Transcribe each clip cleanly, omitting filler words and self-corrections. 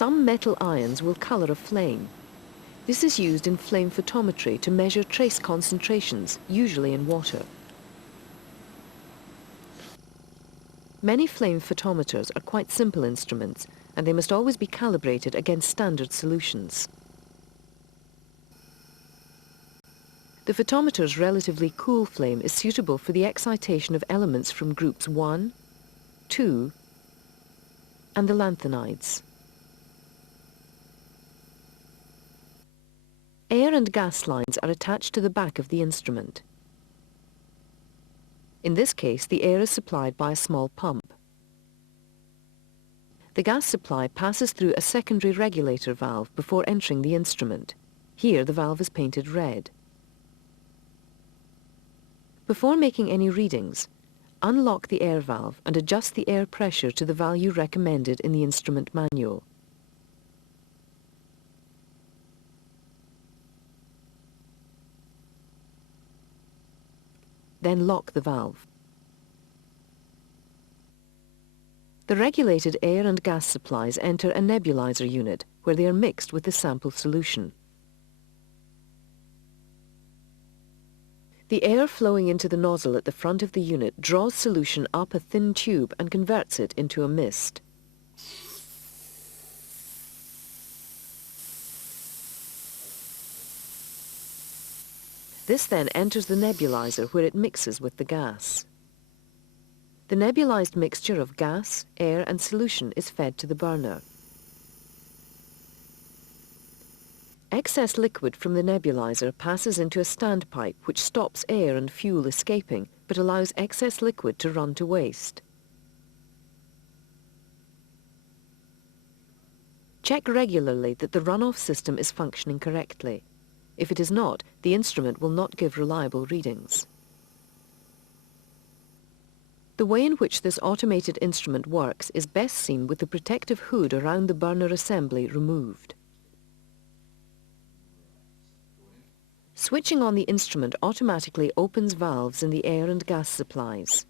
Some metal ions will color a flame. This is used in flame photometry to measure trace concentrations, usually in water. Many flame photometers are quite simple instruments, and they must always be calibrated against standard solutions. The photometer's relatively cool flame is suitable for the excitation of elements from groups 1, 2, and the lanthanides. Air and gas lines are attached to the back of the instrument. In this case, the air is supplied by a small pump. The gas supply passes through a secondary regulator valve before entering the instrument. Here, the valve is painted red. Before making any readings, unlock the air valve and adjust the air pressure to the value recommended in the instrument manual. Then lock the valve. The regulated air and gas supplies enter a nebulizer unit where they are mixed with the sample solution. The air flowing into the nozzle at the front of the unit draws solution up a thin tube and converts it into a mist. This then enters the nebulizer where it mixes with the gas. The nebulized mixture of gas, air and solution is fed to the burner. Excess liquid from the nebulizer passes into a standpipe which stops air and fuel escaping but allows excess liquid to run to waste. Check regularly that the runoff system is functioning correctly. If it is not, the instrument will not give reliable readings. The way in which this automated instrument works is best seen with the protective hood around the burner assembly removed. Switching on the instrument automatically opens valves in the air and gas supplies.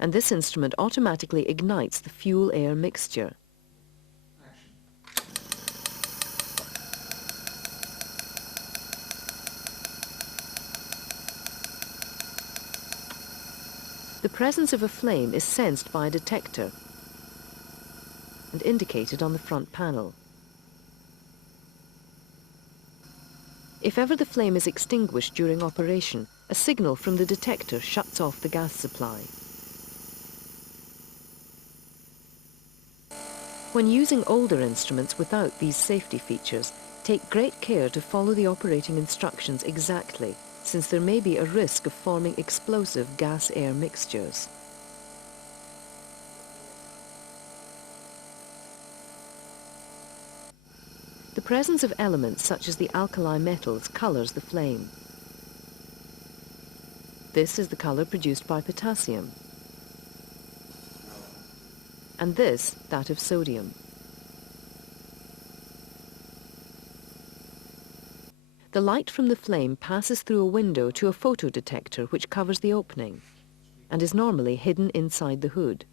And this instrument automatically ignites the fuel-air mixture. The presence of a flame is sensed by a detector and indicated on the front panel. If ever the flame is extinguished during operation, a signal from the detector shuts off the gas supply. When using older instruments without these safety features, take great care to follow the operating instructions exactly, since there may be a risk of forming explosive gas-air mixtures. The presence of elements such as the alkali metals colors the flame. This is the color produced by potassium, and this that of sodium. The light from the flame passes through a window to a photodetector which covers the opening and is normally hidden inside the hood.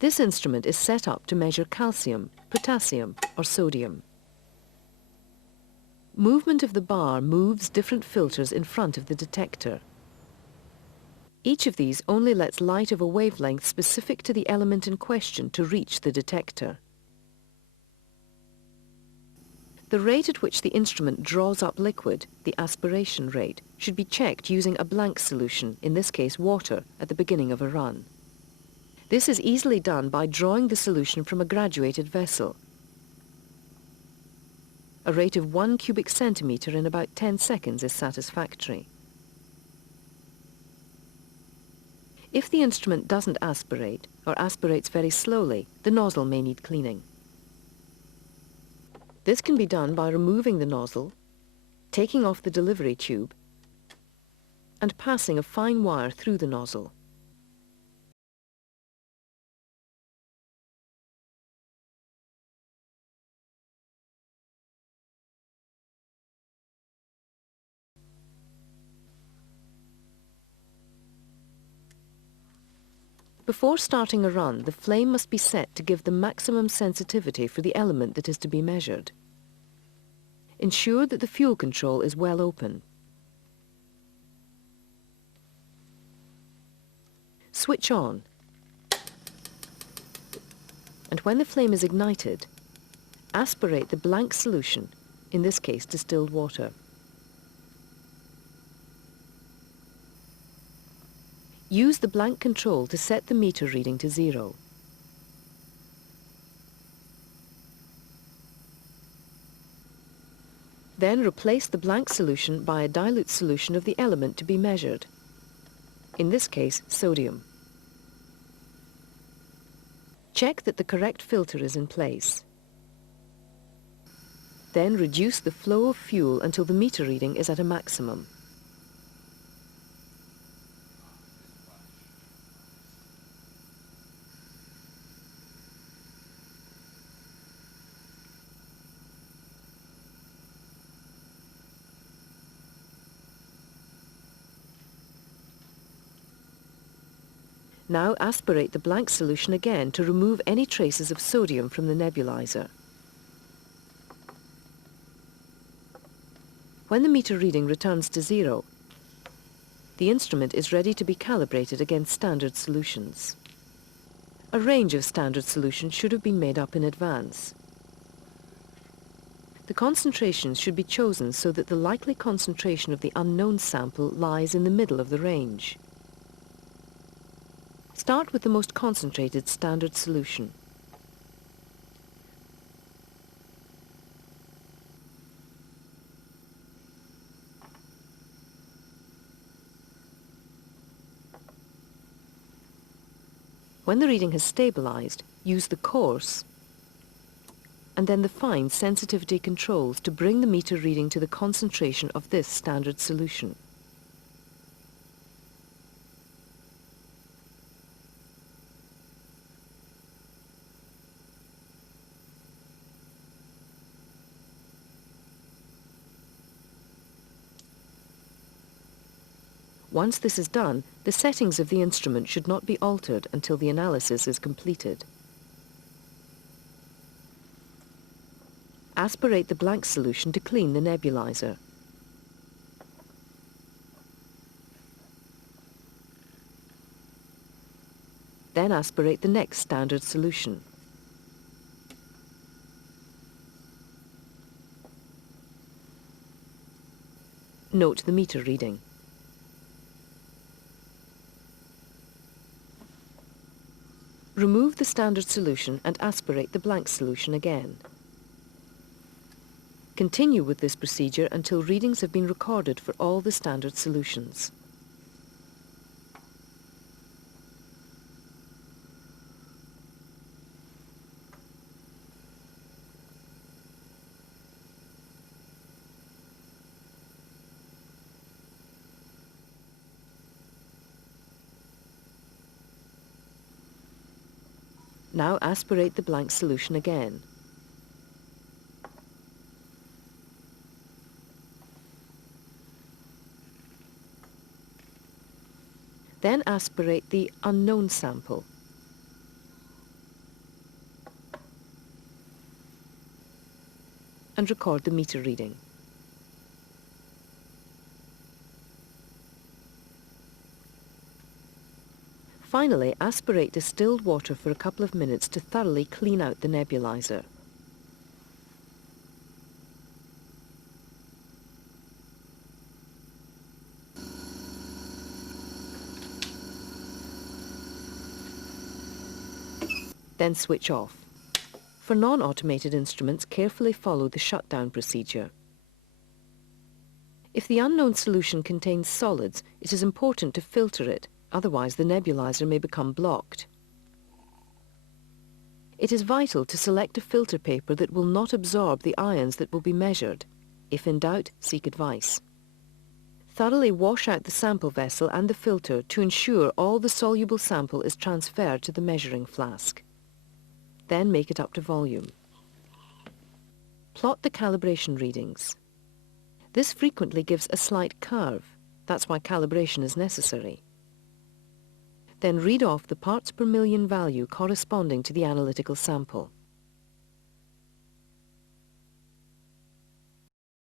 This instrument is set up to measure calcium, potassium or sodium. Movement of the bar moves different filters in front of the detector. Each of these only lets light of a wavelength specific to the element in question to reach the detector. The rate at which the instrument draws up liquid, the aspiration rate, should be checked using a blank solution, in this case water, at the beginning of a run. This is easily done by drawing the solution from a graduated vessel. A rate of 1 cubic centimetre in about 10 seconds is satisfactory. If the instrument doesn't aspirate, or aspirates very slowly, the nozzle may need cleaning. This can be done by removing the nozzle, taking off the delivery tube, and passing a fine wire through the nozzle. Before starting a run, the flame must be set to give the maximum sensitivity for the element that is to be measured. Ensure that the fuel control is well open. Switch on, and when the flame is ignited, aspirate the blank solution, in this case distilled water. Use the blank control to set the meter reading to 0. Then replace the blank solution by a dilute solution of the element to be measured, in this case sodium. Check that the correct filter is in place. Then reduce the flow of fuel until the meter reading is at a maximum. Now aspirate the blank solution again to remove any traces of sodium from the nebulizer. When the meter reading returns to 0, the instrument is ready to be calibrated against standard solutions. A range of standard solutions should have been made up in advance. The concentrations should be chosen so that the likely concentration of the unknown sample lies in the middle of the range. Start with the most concentrated standard solution. When the reading has stabilized, use the coarse and then the fine sensitivity controls to bring the meter reading to the concentration of this standard solution. Once this is done, the settings of the instrument should not be altered until the analysis is completed. Aspirate the blank solution to clean the nebulizer. Then aspirate the next standard solution. Note the meter reading. Remove the standard solution and aspirate the blank solution again. Continue with this procedure until readings have been recorded for all the standard solutions. Now aspirate the blank solution again. Then aspirate the unknown sample. And record the meter reading. Finally, aspirate distilled water for a couple of minutes to thoroughly clean out the nebulizer. Then switch off. For non-automated instruments, carefully follow the shutdown procedure. If the unknown solution contains solids, it is important to filter it. Otherwise, the nebulizer may become blocked. It is vital to select a filter paper that will not absorb the ions that will be measured. If in doubt, seek advice. Thoroughly wash out the sample vessel and the filter to ensure all the soluble sample is transferred to the measuring flask. Then make it up to volume. Plot the calibration readings. This frequently gives a slight curve. That's why calibration is necessary. Then read off the parts per million value corresponding to the analytical sample.